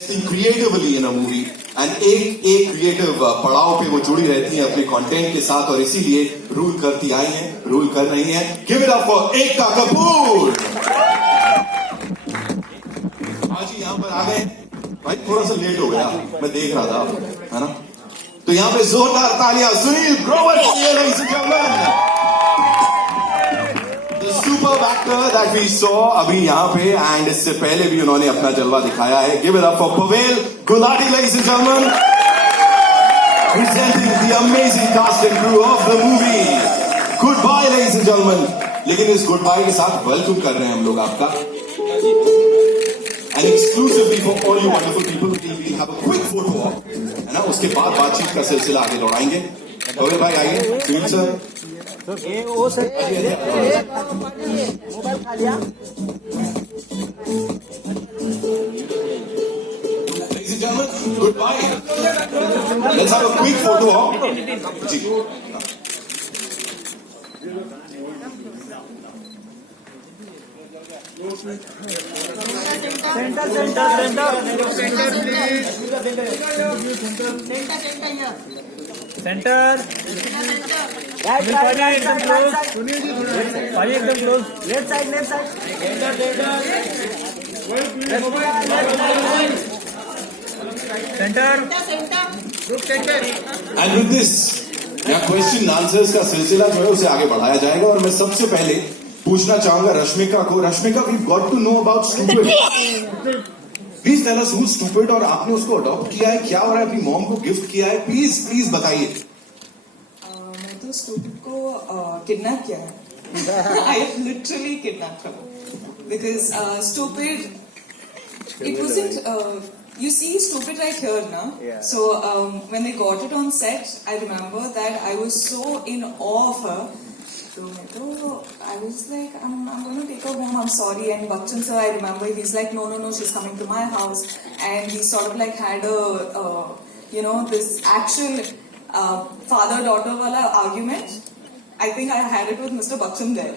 Creatively in a movie and एक creative पड़ाव पे वो जुड़ी रहती हैं अपने कंटेंट के साथ और इसीलिए रूल करती आई हैं, रूल कर रही हैं। Give it up for Ekta Kapoor. आज ही यहां पर आ गए भाई, थोड़ा सा लेट हो गया, मैं देख रहा था, है ना? तो यहां पे जोरदार तालियां सुनील ग्रोवर के लिए, ladies and gentlemen। Super actor that we saw अभी यहाँ पे एंड इससे पहले भी उन्होंने अपना जलवा दिखाया है। Give it up for Pavel Gulati, ladies and gentlemen, presenting the amazing cast and crew of the movie Goodbye, ladies and gentlemen। लेकिन इस गुड बाय के साथ वेलकम कर रहे हैं हम लोग आपका and exclusively for all you wonderful people we'll have a quick photo op, है ना? उसके बाद बातचीत का सिलसिला आगे दौड़ाएंगे। पवेल भाई आइए, सुनील सर मोबाइल खा लिया। Ladies and gentlemen, goodbye. Let's have a quick photo op. जी। सेंटर एकदम क्लोज, एकदम close, left side centre. And with this यहाँ क्वेश्चन आंसर्स का सिलसिला जो है उसे आगे बढ़ाया जाएगा और मैं सबसे पहले पूछना चाहूंगा रश्मिका को। Rashmika, we got to know about stupid. Please tell us who stupid और आपने उसको अडॉप्ट किया है, क्या हो रहा है, अपनी मॉम को गिफ्ट किया है, प्लीज बताइए। मैं तो स्टूपिड को किडनैप किया है। I literally kidnap her because stupid, it wasn't you see stupid right here now. Yeah. So when they got it on set, I remember that I was so in awe of her. So I was like, I'm going to take her home, I'm sorry. And Bachchan sir, I remember, he's like, no, she's coming to my house. And he sort of like had a this actual father-daughter wala argument. I think I had it with Mr. Bachchan there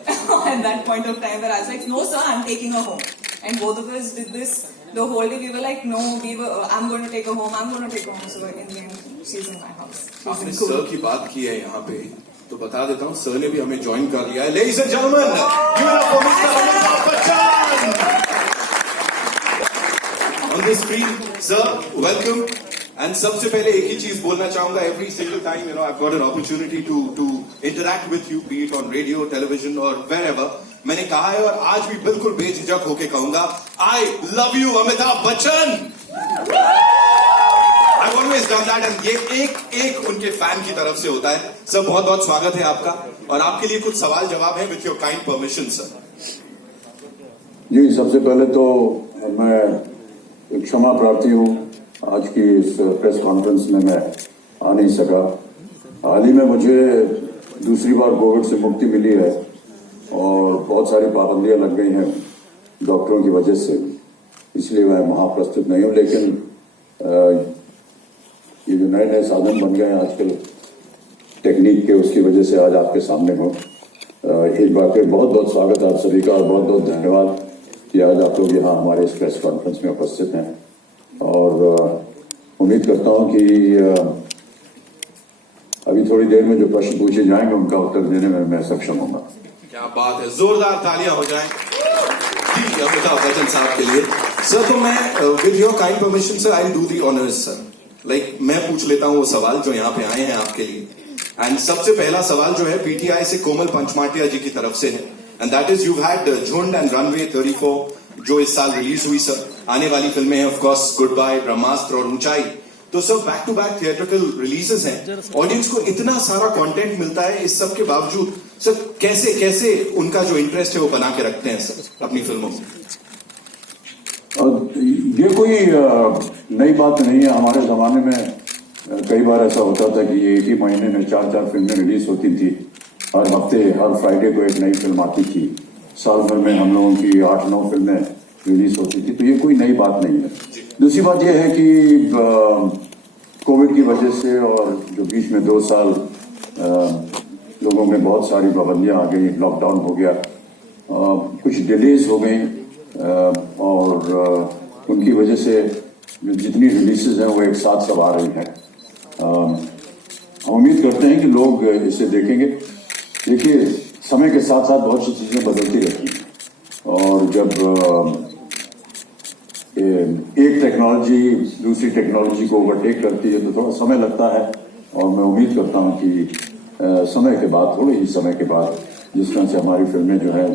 at that point of time, where I was like, no sir, I'm taking her home. And both of us did this the whole day. We were like, no, I'm going to take her home, I'm going to take her home. So in the end, she's in my house. आपने sir की बात की है यहाँ पे, तो बता देता हूँ सर ने भी हमें ज्वाइन कर लिया है। Ladies and gentlemen, give it up for Mr. Amitabh Bachchan on the screen. Sir, welcome. And सबसे पहले एक ही चीज बोलना चाहूंगा, every single time I've got an opportunity to interact with you, be it on radio, television or wherever, मैंने कहा है और आज भी बिल्कुल बेझिझक होके कहूंगा, I love you Amitabh Bachchan. I've always done that and ये एक उनके फैन की तरफ से होता है। सर बहुत बहुत स्वागत है आपका और आपके लिए कुछ सवाल जवाब है with your kind permission sir. जी, सबसे पहले तो मैं क्षमा प्रार्थी हूँ, आज की इस प्रेस कॉन्फ्रेंस में मैं आ नहीं सका। हाल ही में मुझे दूसरी बार कोविड से मुक्ति मिली है और बहुत सारी पाबंदियां लग गई हैं डॉक्टरों की वजह से, इसलिए मैं वहां प्रस्तुत नहीं हूं। लेकिन ये जो नए नए साधन बन गए हैं आजकल टेक्निक के, उसकी वजह से आज आपके सामने हूं। एक बार फिर बहुत बहुत स्वागत है आप सभी का और बहुत बहुत धन्यवाद कि आज आप लोग यहाँ हमारे इस प्रेस कॉन्फ्रेंस में उपस्थित हैं और उम्मीद करता हूं कि अभी थोड़ी देर में जो प्रश्न पूछे जाएंगे उनका उत्तर देने में मैं सक्षम होगा। क्या बात है, जोरदार तालियां हो जाएं जी अमिताभ बच्चन साहब के लिए। सर तो मैं with your kind permission sir I do the honours sir. Like मैं पूछ लेता हूं वो सवाल जो यहाँ पे आए हैं आपके लिए। एंड सबसे पहला सवाल जो है पीटीआई से कोमल पंचमाटिया जी की तरफ से है and that is you had झुंड एंड रनवे 34 जो इस साल रिलीज हुई सर। आने वाली फिल्में हैं of course Goodbye, Brahmastra और ऊंचाई। तो सब back to back theatrical releases हैं, ऑडियंस को इतना सारा कंटेंट मिलता है, इस सब के बावजूद सर कैसे उनका जो इंटरेस्ट है वो बना के रखते हैं सर अपनी फिल्मों में? ये कोई नई बात नहीं है। हमारे जमाने में कई बार ऐसा होता था कि एक ही महीने में 4 फिल्में रिलीज होती थी। हर हफ्ते हर फ्राइडे को एक नई फिल्म आती थी। साल भर में हम लोगों की 8-9 फिल्में रिलीज होती थी, तो ये कोई नई बात नहीं है। दूसरी बात यह है कि कोविड की वजह से और जो बीच में 2 साल लोगों में बहुत सारी पाबंदियां आ गई, लॉकडाउन हो गया, कुछ डिलेज हो गई और उनकी वजह से जितनी रिलीजेस हैं वो एक साथ सब आ रही हैं। हम उम्मीद करते हैं कि लोग इसे देखेंगे। देखिए, समय के साथ साथ बहुत सी चीजें बदलती रहती हैं और जब एक टेक्नोलॉजी दूसरी टेक्नोलॉजी को ओवरटेक करती है तो थोड़ा समय लगता है और मैं उम्मीद करता हूं कि समय के बाद, थोड़े ही समय के बाद, जिस तरह से हमारी फिल्में जो है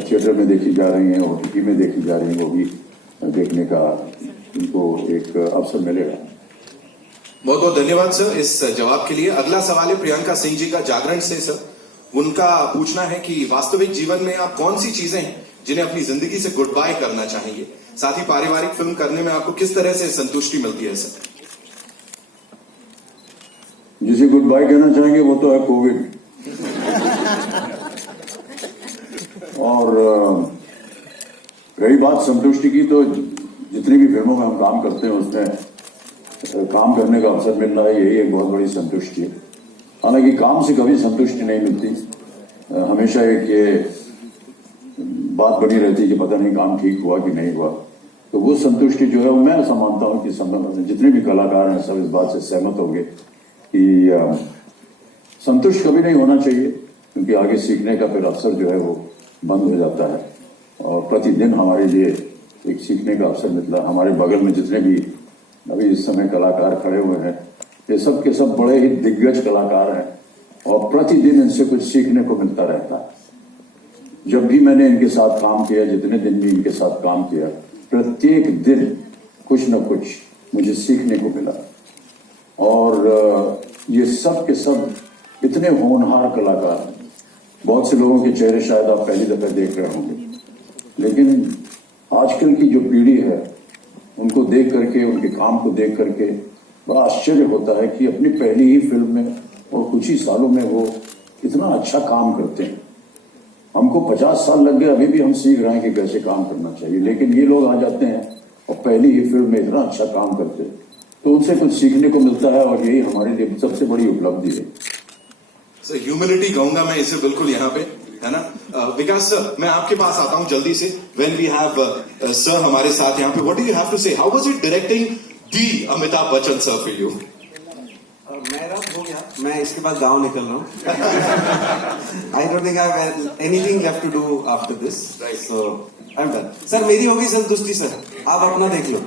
थिएटर में देखी जा रही हैं, OTT में देखी जा रही हैं, वो भी देखने का उनको एक अवसर मिलेगा। बहुत बहुत धन्यवाद सर इस जवाब के लिए। अगला सवाल है प्रियंका सिंह जी का जागरण से। सर, उनका पूछना है कि वास्तविक जीवन में आप कौन सी चीजें हैं जिन्हें अपनी जिंदगी से गुड बाय करना चाहेंगे, साथ ही पारिवारिक फिल्म करने में आपको किस तरह से संतुष्टि मिलती है सर? जिसे गुड बाय कहना चाहेंगे वो तो है कोविड। और रही बात संतुष्टि की, तो जितनी भी फिल्मों में हम काम करते हैं उसमें काम करने का अवसर मिल रहा है, यही एक बहुत बड़ी संतुष्टि है। हालांकि काम से कभी संतुष्टि नहीं मिलती, हमेशा एक ये बात बनी रहती है कि पता नहीं काम ठीक हुआ कि नहीं हुआ। तो वो संतुष्टि जो है वो मैं ऐसा मानता हूं कि जितने भी कलाकार हैं सब इस बात से सहमत होंगे कि संतुष्ट कभी नहीं होना चाहिए, क्योंकि आगे सीखने का फिर अवसर जो है वो बंद हो जाता है। और प्रतिदिन हमारे लिए एक सीखने का अवसर मिलता है। हमारे बगल में जितने भी अभी इस समय कलाकार खड़े हुए हैं, ये सब के सब बड़े ही दिग्गज कलाकार हैं और प्रतिदिन इनसे कुछ सीखने को मिलता रहता है। जब भी मैंने इनके साथ काम किया, जितने दिन भी इनके साथ काम किया, प्रत्येक दिन कुछ न कुछ मुझे सीखने को मिला। और ये सब के सब इतने होनहार कलाकार हैं। बहुत से लोगों के चेहरे शायद आप पहली दफे देख रहे होंगे, लेकिन आजकल की जो पीढ़ी है उनको देख करके, उनके काम को देख करके बड़ा आश्चर्य होता है कि अपनी पहली ही फिल्म में और कुछ ही सालों में वो इतना अच्छा काम करते हैं। हमको 50 साल लग गए, अभी भी हम सीख रहे हैं कि कैसे काम करना चाहिए, लेकिन ये लोग आ जाते हैं और पहली ही फिल्म में इतना अच्छा काम करते हैं, तो उनसे कुछ सीखने को मिलता है और यही हमारे लिए सबसे बड़ी उपलब्धि है। सर, ह्यूमिलिटी कहूंगा मैं इसे बिल्कुल यहाँ पे, है ना। विकास सर, मैं आपके पास आता हूं जल्दी से। व्हेन वी हैव सर हमारे साथ यहाँ पे, what do you have to say? How was it directing the Amitabh Bachchan sir for you? मेरा हो गया, मैं इसके बाद गांव निकल रहा हूँ। I don't think I have anything left to do after this, so I am done. Sir, मेरी होगी संतुष्टि सर, आप अपना देख लो।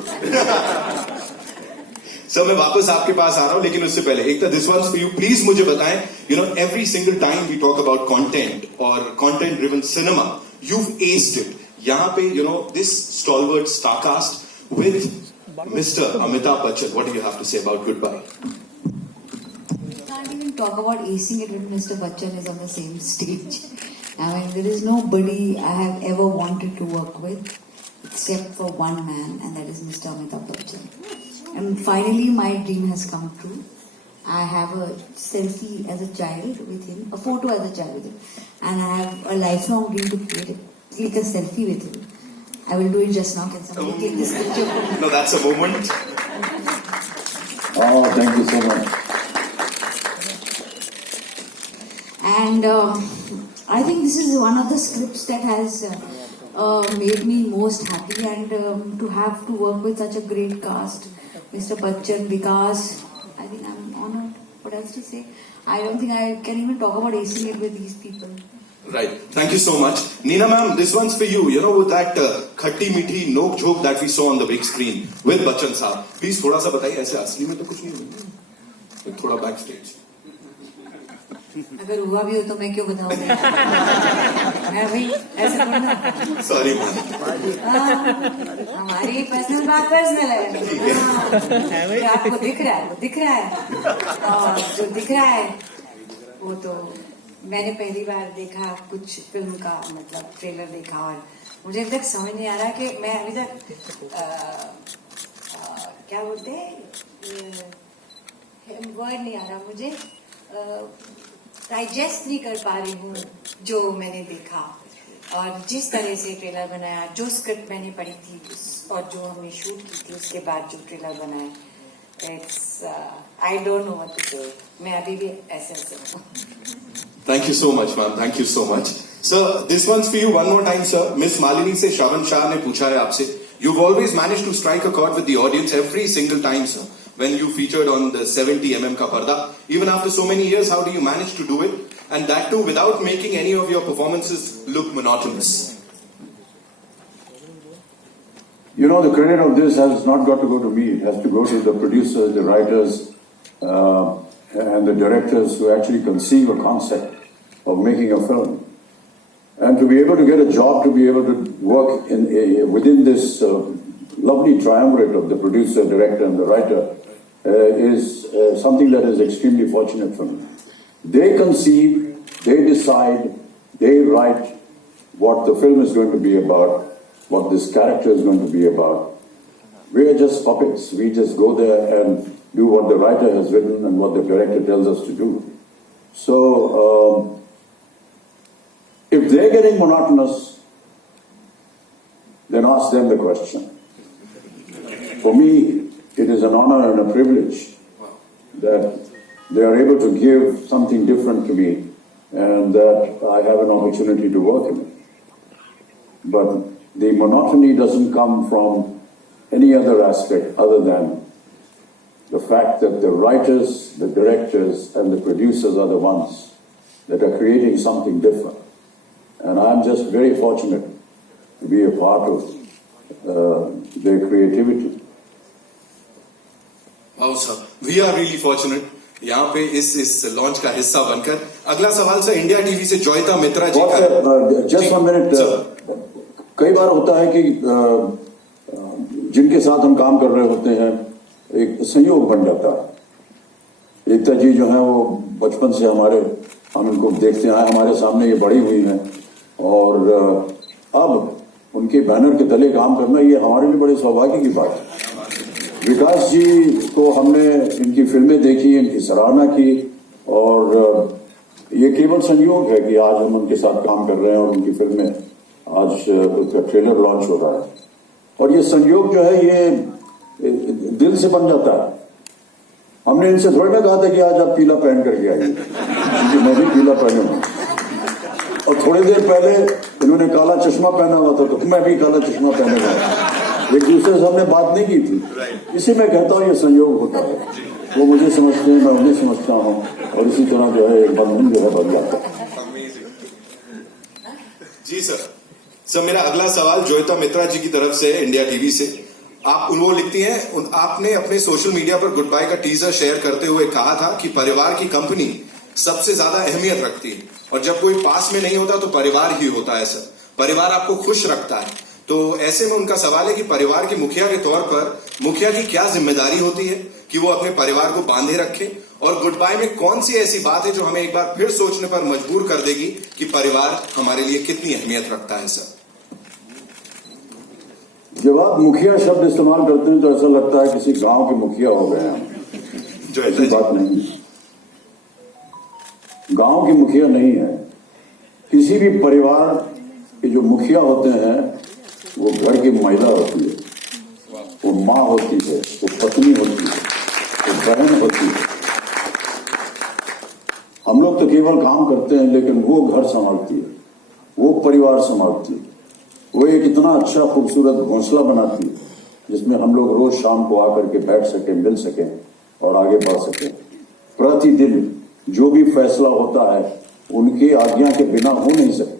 सर, मैं वापस आपके पास आ रहा हूं, लेकिन उससे पहले एक तो this once for you. Please मुझे बताएं, you know, every single time we talk about content और content driven cinema, you've aced it. यहाँ पे, you know, this stalwart starcast with Mr. Amitabh Bachchan. What do you have to say about Goodbye? Can't even talk about acing it when Mr. Bachchan is on the same stage. I mean, there is nobody I have ever wanted to work with except for one man, and that is Mr. Amitabh Bachchan. And finally, my dream has come true. I have a selfie as a child with him, a photo as a child with him, and I have a lifelong dream to click a selfie with him. I will do it just now. Can somebody click this picture for me? No, that's a moment. Oh, thank you so much. And I think this is one of the scripts that has made me most happy, and to have to work with such a great cast, Mr. Bachchan, Vikas, I think I'm honored. What else to say? I don't think I can even talk about acing it with these people. Right. Thank you so much. Neena ma'am, this one's for you. You know, with that khatti meethi nok jhok that we saw on the big screen with Bachchan साहब, please थोड़ा सा बताइए, ऐसे असली में तो कुछ नहीं हुआ, थोड़ा बैक स्टेज। अगर हुआ भी हो तो मैं क्यों बताऊंगी? मैं भाई ऐसा करना। Sorry ma'am. हमारी पर्सनल बात पर्सनल है। जो आपको दिख रहा है वो दिख रहा है, और जो दिख रहा है वो तो मैंने पहली बार देखा कुछ फिल्म का, मतलब ट्रेलर देखा, और मुझे अभी तक समझ नहीं आ रहा कि मैं अभी तक क्या बोलते हैं, वर्ड नहीं आ रहा मुझे, डाइजेस्ट नहीं कर पा रही हूँ जो मैंने देखा, और जिस तरह से ट्रेलर बनाया, जो स्क्रिप्ट मैंने पढ़ी थी और जो हमने शूट की थी उसके बाद जो ट्रेलर बनाया, it's I don't know what to do. मैं अभी भी ऐसे हूँ। Thank you so much, ma'am. Thank you so much. Sir, this one's for you one more time, sir. Miss Malini से श्रावण शाह ने पूछा है आपसे, You've always managed to strike a chord with the audience every single time, sir. When you featured on the 70 ka parda, even after so many years, how do you manage to do it? And that too without making any of your performances look monotonous. You know, the credit of this has not got to go to me. It has to go to the producers, the writers, and the directors who actually conceive a concept of making a film. And to be able to get a job, to be able to work within this lovely triumvirate of the producer, director, and the writer is something that is extremely fortunate for me. They conceive, they decide, they write what the film is going to be about, what this character is going to be about. We are just puppets. We just go there and do what the writer has written and what the director tells us to do. So, if they're getting monotonous, then ask them the question. For me, it is an honor and a privilege that they are able to give something different to me and that I have an opportunity to work in it. But the monotony doesn't come from any other aspect other than the fact that the writers, the directors, and the producers are the ones that are creating something different. And I'm just very fortunate to be a part of their creativity. Wow, sir. We are really fortunate. यहाँ पे इस launch का हिस्सा बनकर अगला सवाल sir India TV से जोयता मित्रा जी का। Just one minute. कई बार होता है कि जिनके साथ हम काम कर रहे होते हैं एक संयोग बन जाता है। एकता जी जो है वो बचपन से हम इनको देखते आए, हमारे सामने ये बड़ी हुई हैं और अब उनके बैनर के तले काम करना ये हमारे लिए बड़े सौभाग्य की बात है। विकास जी को हमने इनकी फिल्में देखी, इनकी सराहना की और ये केवल संयोग है कि आज हम उनके साथ काम कर रहे हैं और उनकी फिल्में आज उसका ट्रेलर लॉन्च हो रहा है। और ये संयोग जो है ये दिल से बन जाता है। हमने इनसे थोड़ी ना कहा था कि आज आप पीला पहन करके आइए, क्योंकि मैं भी पीला पहने हूं और थोड़ी देर पहले इन्होंने काला चश्मा पहना हुआ था तो मैं भी काला चश्मा पहने हुआ। एक दूसरे से हमने बात नहीं की थी। इसी में कहता हूँ ये संयोग होता है। वो मुझे समझते हैं, मैं उन्हें समझता हूँ और इसी तरह जो है एक बंधन जो है बन जाता है। जी सर, मेरा अगला सवाल जोयता मित्रा जी की तरफ से इंडिया टीवी से। आप वो लिखती हैं, आपने अपने सोशल मीडिया पर गुड बाय का टीजर शेयर करते हुए कहा था कि परिवार की कंपनी सबसे ज्यादा अहमियत रखती है और जब कोई पास में नहीं होता तो परिवार ही होता है सर। परिवार आपको खुश रखता है। तो ऐसे में उनका सवाल है कि परिवार के मुखिया के तौर पर मुखिया की क्या जिम्मेदारी होती है कि वो अपने परिवार को बांधे रखे और गुड बाय में कौन सी ऐसी बात है जो हमें एक बार फिर सोचने पर मजबूर कर देगी कि परिवार हमारे लिए कितनी अहमियत रखता है सर। जब आप मुखिया शब्द इस्तेमाल करते हैं तो ऐसा लगता है किसी गांव के मुखिया हो गए हैं। जो ऐसी बात नहीं, गांव के मुखिया नहीं है। किसी भी परिवार के जो मुखिया होते हैं वो घर की महिला होती है, वो माँ होती है, वो पत्नी होती है, वो बहन होती है। हम लोग तो केवल काम करते हैं लेकिन वो घर संभालती है, वो परिवार संभालती है, वो एक इतना अच्छा खूबसूरत घोंसला बनाती है जिसमें हम लोग रोज शाम को आकर के बैठ सके, मिल सके और आगे बढ़ सके। प्रतिदिन जो भी फैसला होता है उनकी आज्ञा के बिना हो नहीं सकता।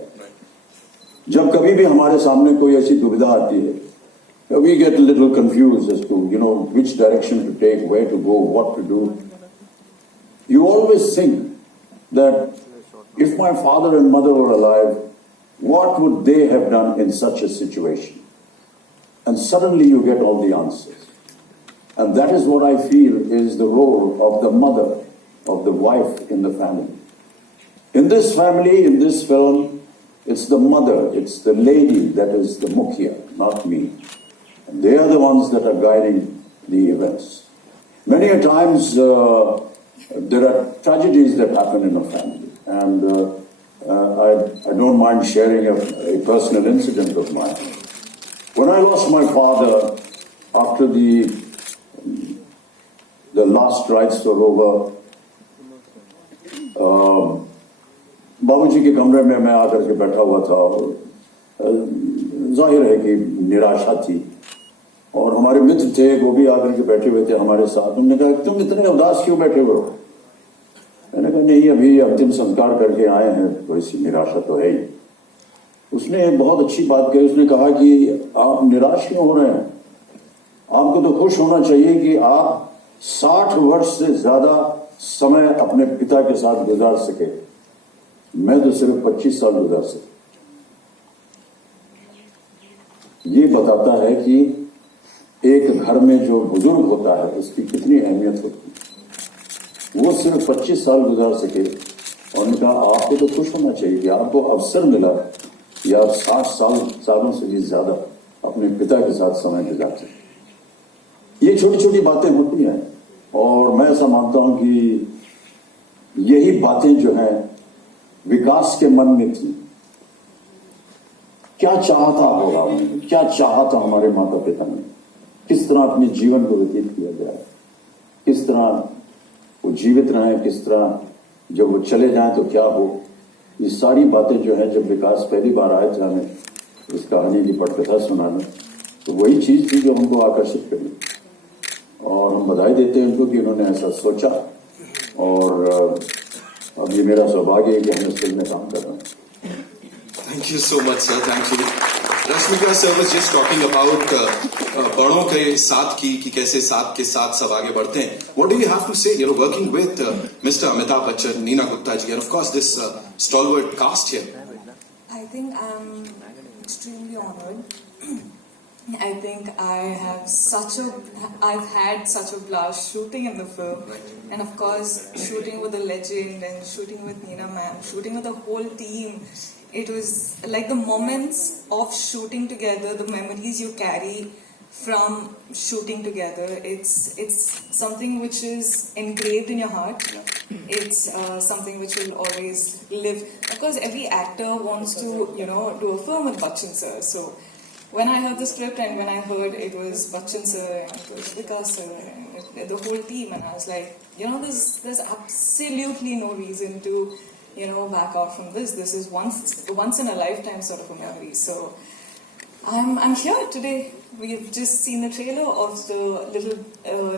जब कभी भी हमारे सामने कोई ऐसी दुविधा आती है, we get a little confused as to, which direction to take, where to go, what to do. You always think that if my father and mother were alive, what would they have done in such a situation? And suddenly you get all the answers. And that is what I feel is the role of the mother, of the wife in the family. In this family, in this film, it's the mother, it's the lady that is the mukhya, not me. And they are the ones that are guiding the events. Many a times there are tragedies that happen in a family. And I don't mind sharing a personal incident of mine. When I lost my father after the last rites were over, बाबूजी के कमरे में मैं आकर के बैठा हुआ था। जाहिर है कि निराशा थी हमारे मित्र थे, वो भी आकर के बैठे हुए थे हमारे साथ। उन्होंने कहा तुम इतने उदास क्यों बैठे हुए हो? मैंने कहा नहीं, अभी अंतिम संस्कार करके आए हैं, थोड़ी सी निराशा तो है ही। उसने एक बहुत अच्छी बात कही। उसने कहा कि आप निराश क्यों हो रहे हैं? आपको तो खुश होना चाहिए कि आप 60 वर्ष से ज्यादा समय अपने पिता के साथ गुजार सके। मैं तो सिर्फ 25 साल गुजार सके। ये बताता है कि एक घर में जो बुजुर्ग होता है उसकी कितनी अहमियत होती है। वो सिर्फ 25 साल गुजार सके और उन्होंने कहा आपको तो खुश होना चाहिए कि आपको अवसर मिला कि आप 60 सालों से भी ज्यादा अपने पिता के साथ समय गुजार सके। ये छोटी छोटी बातें होती हैं और मैं ऐसा मानता हूं कि यही बातें जो हैं विकास के मन में थी। क्या चाहता होगा उन्होंने, क्या चाहा था हमारे माता पिता ने, किस तरह अपने जीवन को व्यतीत किया गया, किस तरह वो जीवित रहे, किस तरह जब वो चले जाएं तो क्या हो। ये सारी बातें जो है, जब विकास पहली बार आए थे हमें इस कहानी की पटकथा सुनाने, तो वही चीज थी जो हमको आकर्षित करी और हम बधाई देते हैं उनको कि उन्होंने ऐसा सोचा। और अब ये मेरा सौभाग्य है कि हम इस फिल्म में काम कर रहे हैं। Thank you so much, sir. Thank you. Rashmika sir was just talking about बड़ों के साथ कि कैसे साथ के साथ सब आगे बढ़ते हैं. What do you have to say? You're working with Mr. Amitabh Bachchan, Neena Gupta ji, and of course this stalwart cast here. I think I'm extremely honored. I think I've had such a blast shooting in the film, and of course shooting with a legend and shooting with Neena ma'am, shooting with the whole team. It was like the moments of shooting together, the memories you carry from shooting together. It's something which is engraved in your heart. It's something which will always live. Of course, every actor wants to, do a film with Bachchan sir. So when I heard the script and when I heard it was Bachchan sir and it was Vikas sir and the whole team, and I was like, there's absolutely no reason to, back out from this. This is once in a lifetime sort of a memory. So I'm here today. We've just seen the trailer of the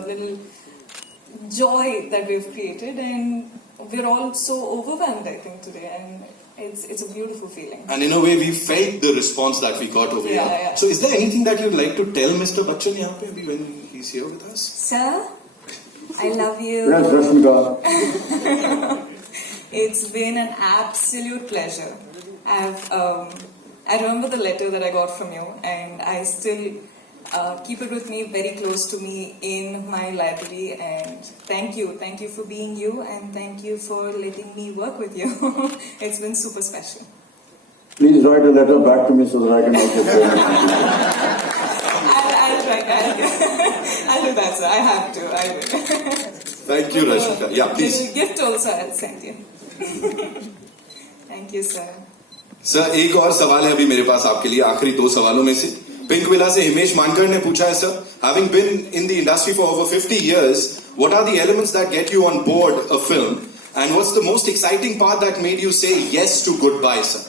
little joy that we've created, and we're all so overwhelmed, I think, today, and it's a beautiful feeling. And in a way, we felt the response that we got over here. Yeah. So, is there anything that you'd like to tell Mr. Bachchan यहाँ पे अभी when he's here with us? Sir, I love you. Yes, Rashmika. It's been an absolute pleasure. I remember the letter that I got from you, and I still keep it with me, very close to me in my library. And thank you for being you, and thank you for letting me work with you. It's been super special. Please write a letter back to me so that I can also say it. I'll try. I'll do that, sir. I have to. I will. Thank you, Rashmika. Yeah, please. The gift also I'll send you. Thank you, sir. Sir एक और सवाल है अभी मेरे पास आपके लिए, आखिरी 2 सवालों में से. पिंक विला से हिमेश मानकर ने पूछा है, sir, having been in the industry for over 50 years, what are the elements that get you on board a film, and what's the most exciting part that made you say yes to Goodbye, sir?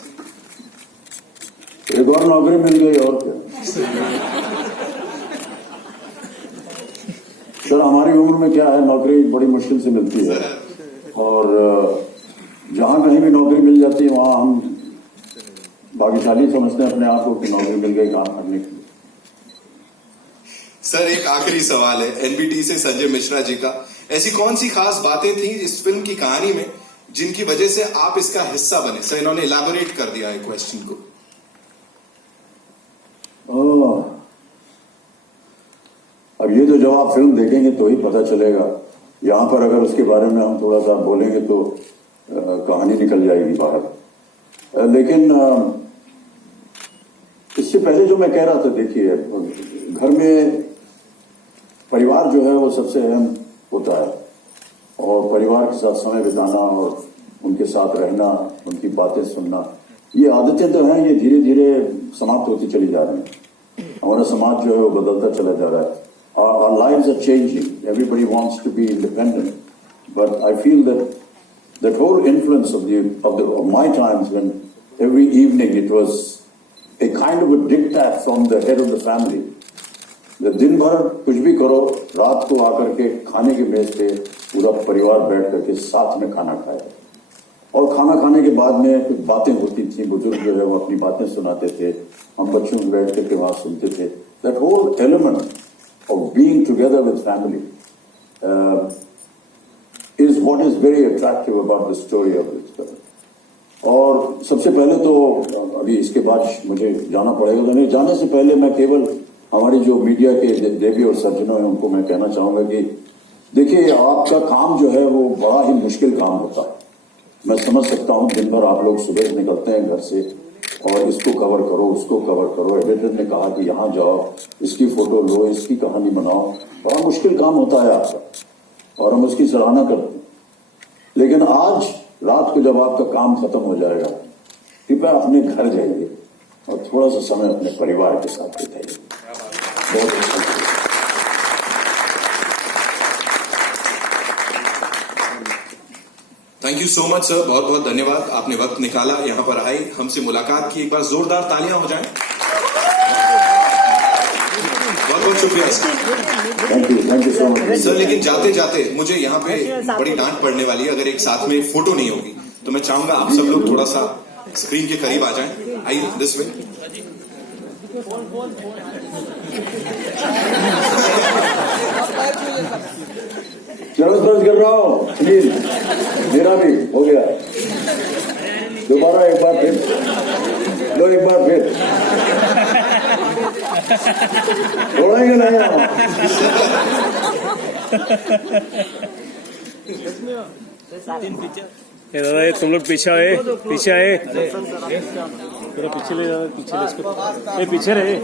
एक और नौकरी मिल गई और क्या। Sir हमारी उम्र में क्या है, नौकरी बड़ी मुश्किल से मिलती है और जहां कहीं भी नौकरी मिल जाती है वहां हम भाग्यशाली समझते हैं अपने आप को कि नौकरी मिल गई काम करने के लिए। सर एक आखिरी सवाल है एनबीटी से संजय मिश्रा जी का, ऐसी कौन सी खास बातें थी इस फिल्म की कहानी में जिनकी वजह से आप इसका हिस्सा बने? सर इन्होंने इलैबोरेट कर दिया है क्वेश्चन को। अब ये तो जब आप फिल्म देखेंगे तो ही पता चलेगा। यहां पर अगर उसके बारे में हम थोड़ा सा बोलेंगे तो कहानी निकल जाएगी बाहर। लेकिन इससे पहले जो मैं कह रहा था, देखिए घर में परिवार जो है वो सबसे अहम होता है और परिवार के साथ समय बिताना और उनके साथ रहना, उनकी बातें सुनना, ये आदतें तो हैं, ये धीरे धीरे समाप्त होती चली जा रही हैं। हमारा समाज जो है वो बदलता चला जा रहा है। Our lives are changing. Everybody wants to be independent, but I feel that whole influence of my times, when every evening it was a kind of a diktat from the head of the family. दिन भर कुछ भी करो, रात को आकर के खाने की मेज पे पूरा परिवार बैठ करके साथ में खाना खाए, और खाना खाने के बाद में कुछ बातें होती थी, बुजुर्ग जो है वो अपनी बातें सुनाते थे, हम बच्चों को बैठ करके वहां सुनते थे. That whole element of being together with family is what is very attractive about the story of this film. और सबसे पहले तो अभी इसके बाद मुझे जाना पड़ेगा, तो नहीं जाने से पहले मैं केवल हमारी जो मीडिया के देवी और सज्जनों हैं उनको मैं कहना चाहूंगा कि देखिए, आपका काम जो है वो बड़ा ही मुश्किल काम होता है. मैं समझ सकता हूं, दिन भर आप लोग सुबह निकलते हैं घर से और इसको कवर करो, उसको कवर करो, एडिटर ने कहा कि यहां जाओ, इसकी फोटो लो, इसकी कहानी बनाओ, बड़ा मुश्किल काम होता है आपका और हम उसकी सराहना करते हैं. लेकिन आज रात को जब आपका काम खत्म हो जाएगा, कृपया अपने घर जाइए और थोड़ा सा समय अपने परिवार के साथ बिताइए. बहुत अच्छा. Thank you so much sir, बहुत बहुत धन्यवाद. आपने वक्त निकाला, यहाँ पर आए, हमसे मुलाकात की. एक बार जोरदार तालियां हो जाएं. बहुत बहुत शुक्रिया sir. Thank you so much sir, लेकिन जाते जाते मुझे यहाँ पे बड़ी डांट पड़ने वाली है अगर एक साथ में फोटो नहीं होगी. तो मैं चाहूंगा आप सब लोग थोड़ा सा स्क्रीन के करीब आ जाएं. आइए दिस वे. चलो स्पर्श कर रहा हूं प्लीज, मेरा भी हो गया. दोबारा एक बार फिर लो, एक बार फिर छोड़ेंगे नहीं हम. ये दादा, ये तुम लोग पीछे आए, पीछे आए, थोड़ा पीछे ले जाओ, पीछे ले इसको, ये पीछे रहे.